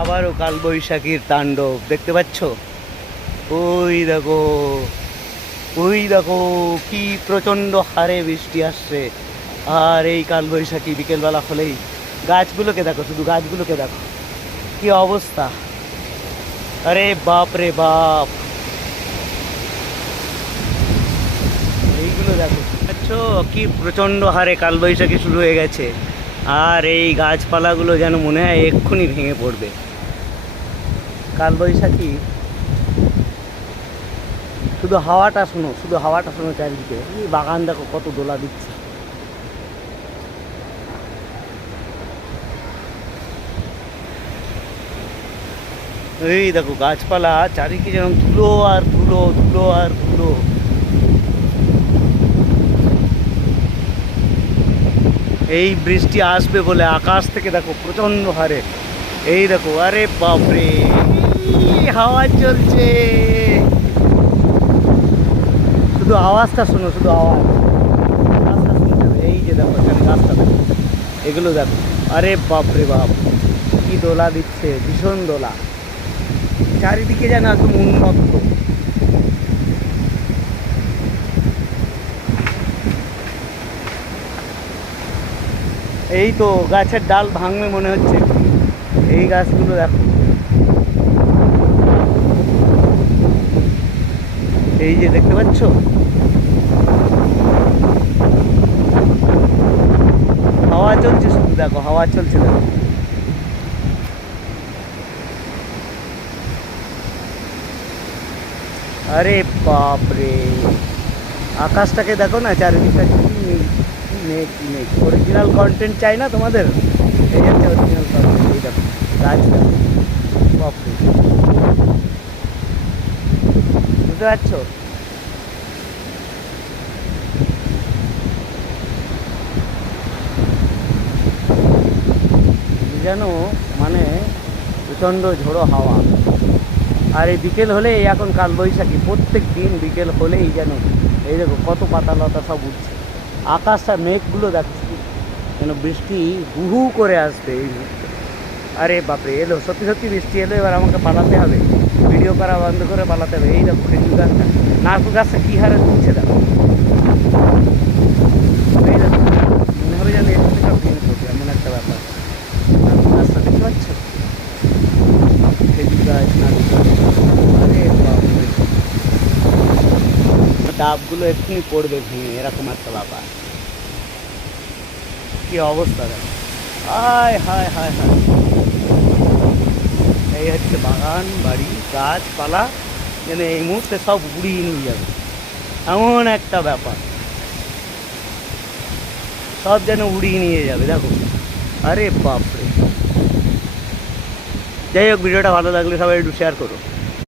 আবারও কালবৈশাখীর তাণ্ডব দেখতে পাচ্ছ। ওই দেখো, ওই দেখো কি প্রচণ্ড হারে বৃষ্টি আসছে। আর এই কালবৈশাখী বিকেলবেলা হলেই গাছগুলোকে দেখো, শুধু গাছগুলোকে দেখো কি অবস্থা। আরে বাপ রে বাপ, এইগুলো দেখো পাচ্ছ কি প্রচণ্ড হারে কালবৈশাখী শুরু হয়ে গেছে। আর এই গাছপালাগুলো যেন মনে হয় এক্ষুনি ভেঙে পড়বে। কালবৈশাখী, শুধু হাওয়াটা শোনো, শুধু হাওয়াটা শোনো চারিদিকে। এই বাগান দেখো কত দোলা দিচ্ছে। এই দেখো গাছপালা চারিদিকে যেন ধুলো আর ধুলো, ধুলো আর ধুলো। এই বৃষ্টি আসবে বলে আকাশ থেকে দেখো প্রচণ্ড হারে, এই দেখো, আরে বাপরে হাওয়া চলছে। শুধু আওয়াজটা শোনো, শুধু আওয়াজ, গাছটা শুনতে হবে। এই যে দেখো এখানে গাছটা দেখো, এগুলো দেখো, আরে বাপরে বাপ কি দোলা দিচ্ছে, ভীষণ দোলা। চারিদিকে যেন একদম উন্মত্ত। এই তো গাছের ডাল ভাঙবে মনে হচ্ছে। এই গাছগুলো দেখো, এই যে দেখতে পাচ্ছ, হাওয়া চলছে, শুধু দেখো হাওয়া চলছে দেখো। আরে বাপরে, আকাশটাকে দেখো না, চারিদিকটা কি মেঘ, কি মেঘ। অরিজিনাল কন্টেন্ট চাই না তোমাদের, এই হচ্ছে অরিজিনাল কন্টেন্ট। এই দেখো গাছ দেখো, বাপরে, বুঝতে পারছো। যেন মানে প্রচণ্ড ঝোড়ো হাওয়া। আর এই বিকেল হলেই, এখন কালবৈশাখী প্রত্যেক দিন বিকেল হলেই যেন এই দেখো কত পাতা লতা সব উঠছে। আকাশটা মেঘগুলো দেখছি যেন বৃষ্টি হু হু করে আসবে এই মুহূর্তে। আরে বাপরে, এলো, সত্যি সত্যি বৃষ্টি এলো। এবার আমাকে পালাতে হবে, ভিডিও করা বন্ধ করে পালাতে হবে। এই দেখো খেজুর গাছটা, নারকেল গাছটা কী হারে তুলছে দেখো। এই দেখো, মনে হবে যেন এর থেকে সব ভেঙে পড়বে, এমন একটা ব্যাপার। নারকেল গাছটা দেখতে পাচ্ছ, খেজুর গাছ, নারকেল গাছ, আরে বাপরে, ডাবগুলো এক্ষুনি পড়বে ভেঙে, এরকম একটা ব্যাপার। কি অবস্থা দেখো, হায় হায় হায় হায়। এই হচ্ছে বাগান বাড়ি, গাছপালা যেন এই মুহূর্তে সব উড়িয়ে নিয়ে যাবে, এমন একটা ব্যাপার। সব যেন উড়িয়ে নিয়ে যাবে দেখো, আরে বাপরে। যাই হোক, ভিডিওটা ভালো লাগলে সবাই একটু শেয়ার করো।